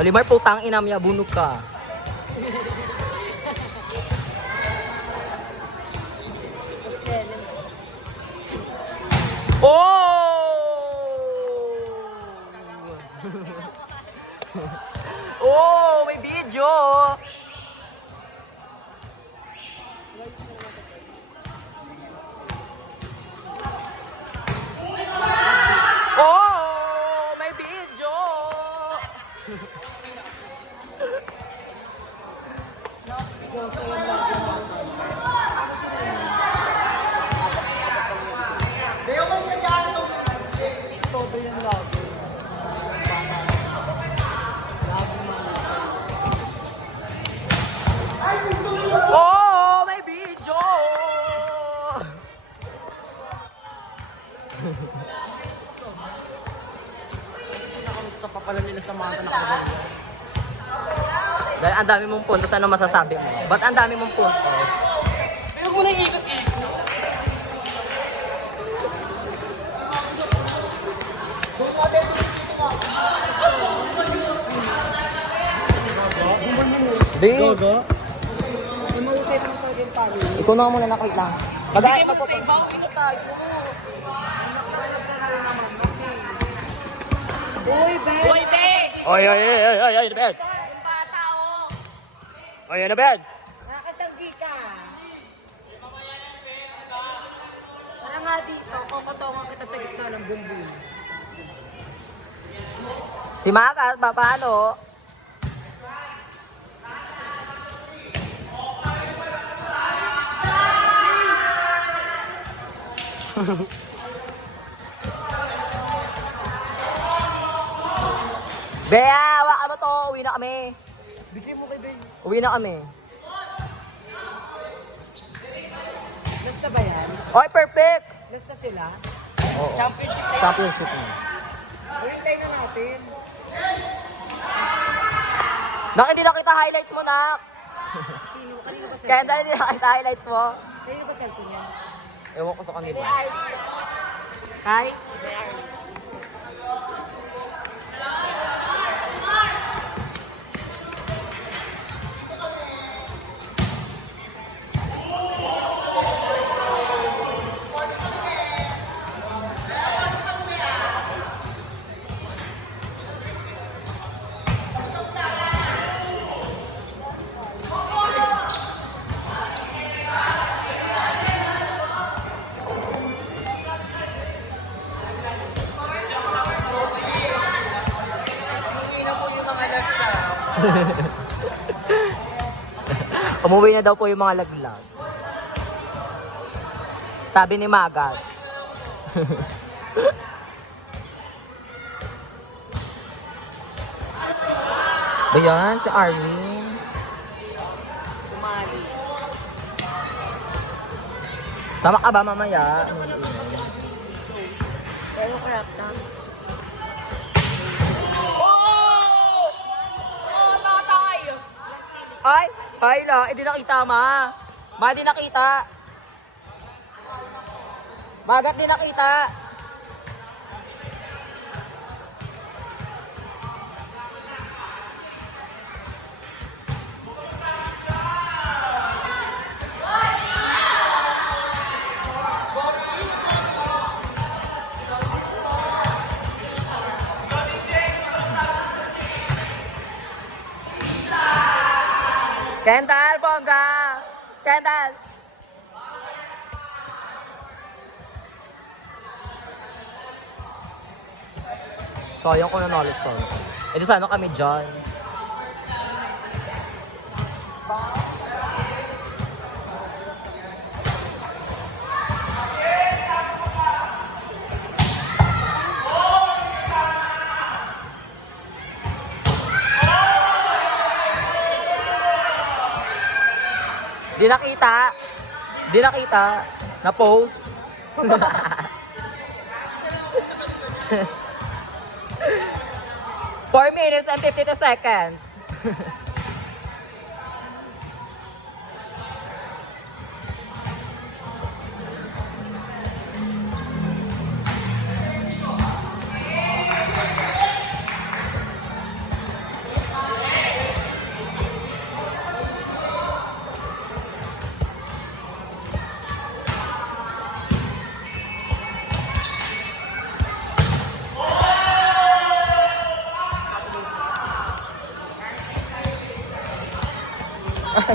Olimar, putang ina niya, bunog ka. Oh! Oh, may video! Oh, may video! Oh, may video! Ito pa pala nila sa mga anak. Dahil ang dami mong puntos, ano masasabi mo? Ba't ang dami mong puntos? Pero muna ikot-ikot. Di, Gogo? Ay, mahusay lang sa akin palo. ikaw na muna nakawait lang. Mag-aay, magpupunta. Ikot tayo. Uy, Ben! Uy, Ben! Oy, oy, oy, oy, oy, oy, Ben! Yung bata, oh! Oy, ano, Ben? Nakakasanggi ka. Tara nga dito, kukutongan kita sa gitna ng bumbum. Si Makas, paano? Bea, waka mo to. Uwi na kami. Bigay mo kay Ben. Uwi na kami. Basta ba yan? Oy, perfect! Basta sila? Oo. Championship na. Championship na. Hintay na natin. Nak, hindi nakita highlights mo, Nak. Sino? Kanino ba Kaya cellphone? dahil hindi nakita highlights mo. Kanino ba cellphone niya? Ewan ko sa kanila. Kai? Umuwi na daw po yung mga laglag. Sabi ni Magat. Ba yan? Si Armin? Kumali. Sama ka ba mamaya? Pero crap na. Ay! Ay la, hindi nakita ma. Ma, di nakita. Magat di nakita. Kendall, bongga! Kendall! Sayang ko nanalo sa ano. Ito sa ano kami dyan. Di nakita. Di nakita. Na-post. 4 minutes and 52 seconds.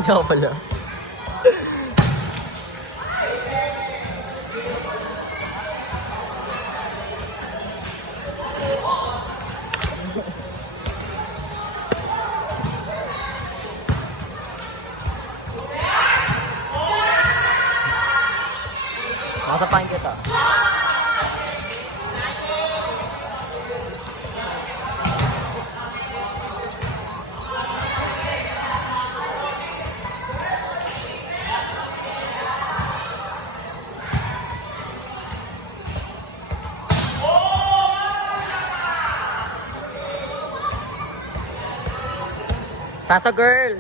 Joke lang. Makasapahin kita. Sasa girl.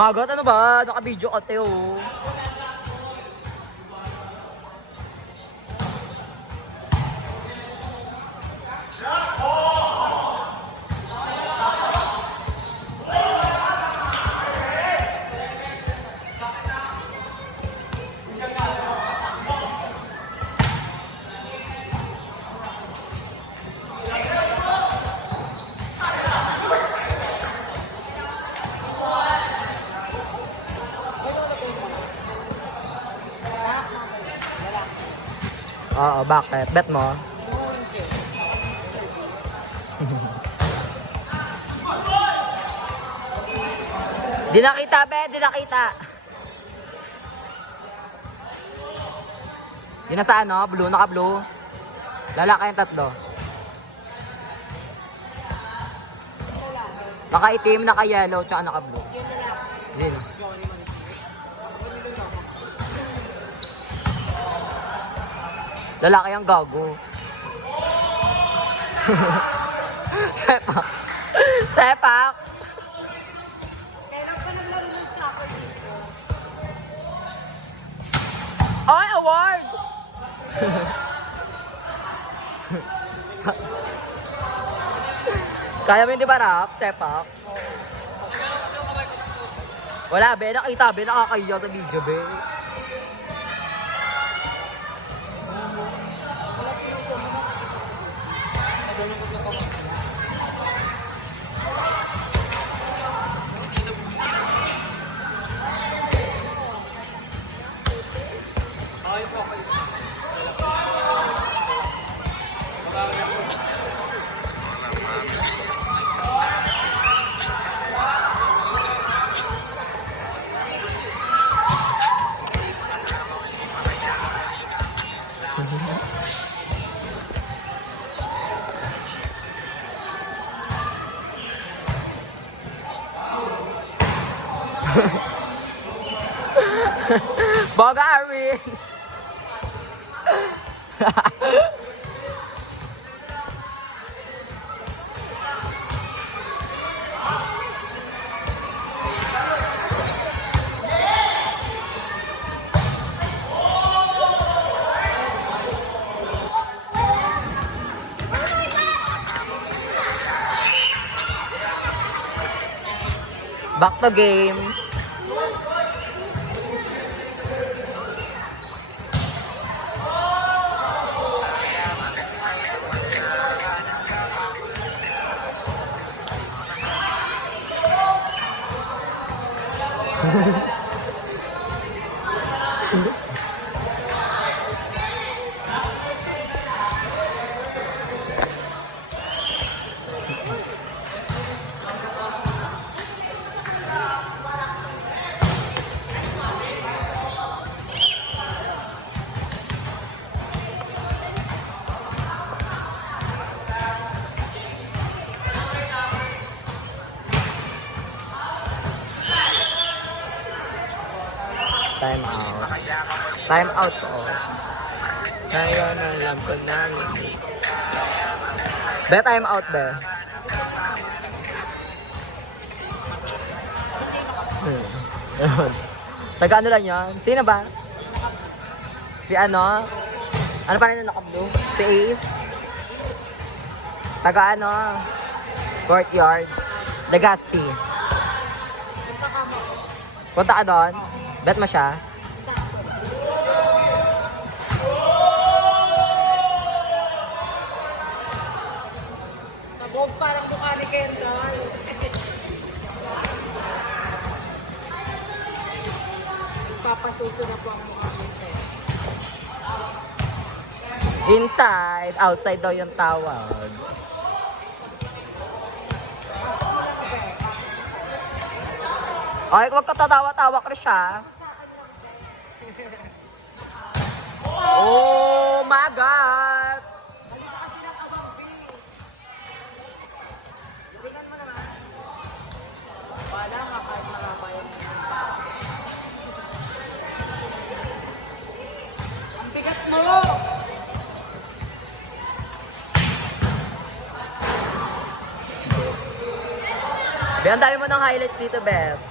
Magot, ano ba? Naka-video ka, Teo. Oo, bakit? Bet mo? Di nakita, be! Di nakita! Di na sa ano? Blue? Naka-blue? Lalaki yung tatlo. Naka-itim, naka-yellow, tsaka naka-blue. Yun. Lalaki ang gago. Sepak. Sepak. Kailan ka naglaro ng soccer dito? Ay, award! Kaya mo hindi ba rap? Sepak? Wala, be. Nakita, be. Nakakahiya sa video, be. Boga Arwin! Back to game. Time out. Time out po. Ngayon alam ko na. Be, time out, be. Taga ano lang yan? Sino ba? Si ano? Ano pa rin yung naka-blue? Si Ace? Taga ano? Courtyard? Legazpi? Punta ka doon? Bet mo siya? Sabog parang mukha ni Kendall. Papasuso na po ang mukha ni Kendall. Inside, outside daw yung tawag. Ay, huwag ka tatawa-tawa, Chris, ha? Oh my God! Wala nga kahit marama yung ang bigat mo! Be, ang dami mo ng highlights dito, Beth.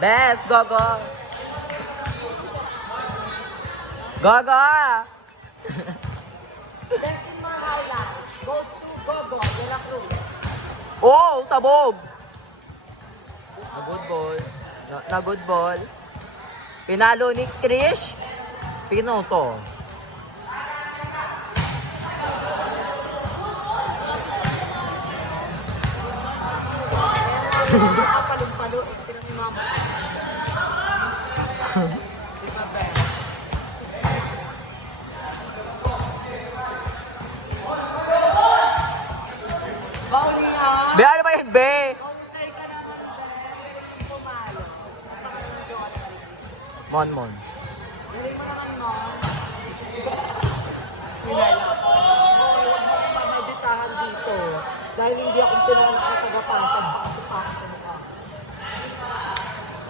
Beth, go, go! Go, go! Destin Marala goes to Gogo, De La Cruz. Oh, sabog! Na good ball. Na good ball. Pinalo ni Trish. Pino to. Hindi ka palong-palo, tinang ni Mama. Si Mabel. Baon niya! Be, ano ba yun, Be? Kausay ka na Mabel. Pumalo. Mon, mon. Galing mo naman, Mom. Pinala ko. Huwag mo akong mameditahan dito. Dahil hindi akong pinanganak na tagapasag. Pasok-pasok ko mukha.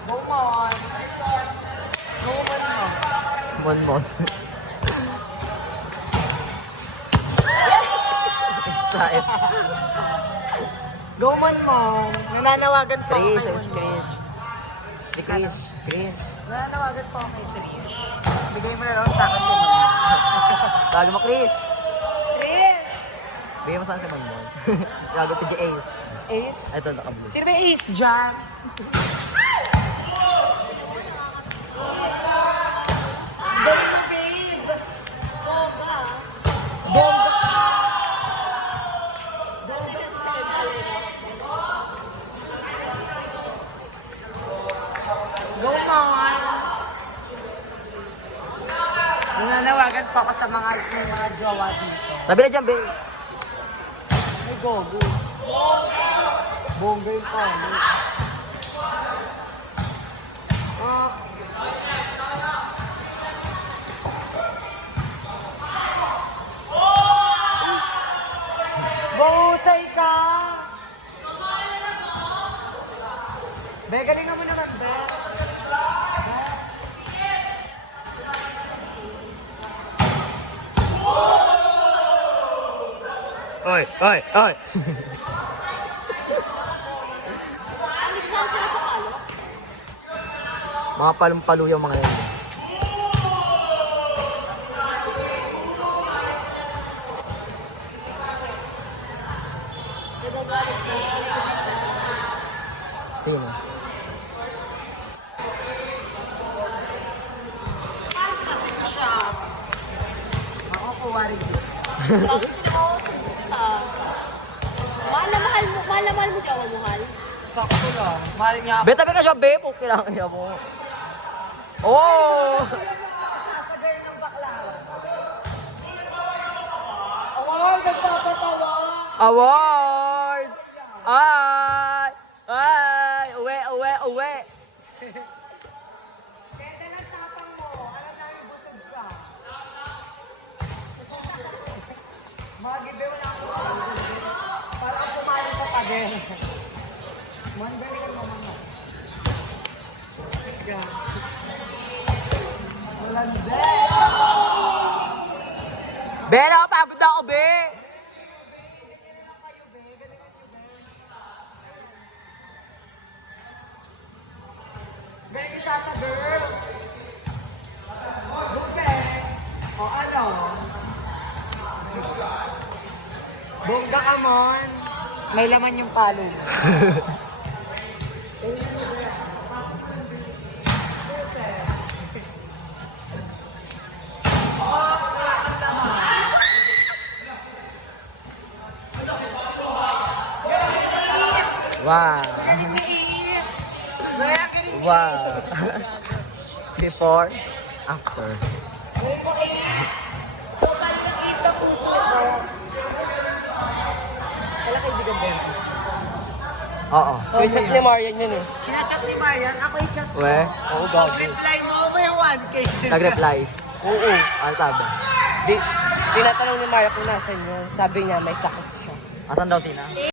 Go on. Go on, Mom. Mon, mon. Excited. Go on, Mom. Nananawagan po ako Trish, kay it's Mon. Trish. Si Chris. Chris. Nananawagan po ako kay Trish. Bigay mo na lang sa akin si Mom. Tago mo, Chris. Trish! Bigyan mo saan si Mon, mon. Tago si J.A. Ace? Ito, naka-blue. Sino ba yung Ace dyan? Go on! Nananawagan po ako sa mga jowa dito. Sabi na dyan, Be. May gogo. Bongga yung kami. Bahusay ka! Be, galingan mo naman, Be. Oy, oy, oy. Mga palumpalo yung mga yan. Sino? Fantastic siya. Ako kuwari dito. Mahal na mahal mo siya, mahal. Sakto lang. Mahal niya ako. Be, tabi ka dyan, Be. Puki lang kaya mo. Oh! Award! Nagpapatawa! Award! Ay! Ay! Uwe, uwe, uwe! Kaya lang tapang mo. Alam namin busog ka. Mga gibe, wala akong parang pumalit sa pader. Mandalingan mo mga. Malanda! Be, nakapagod na ako, be! Be, isa sa girl. Bungge. O ano? Bungga ka mon. May laman yung palo. Wow. Kaya ganun Wow. Before, after. sa puso ko. Wala kaibigan dentist. Oo. Chat ni Marian yun eh. Sinachat ni Marian, ako yung chat. We? Oo, gago. Reply mo over 1K. Nag-reply. Oo. Ano sabi? Di, tinatanong ni Marian kung nasan yun. Sabi niya may sakit siya. Asan daw sina?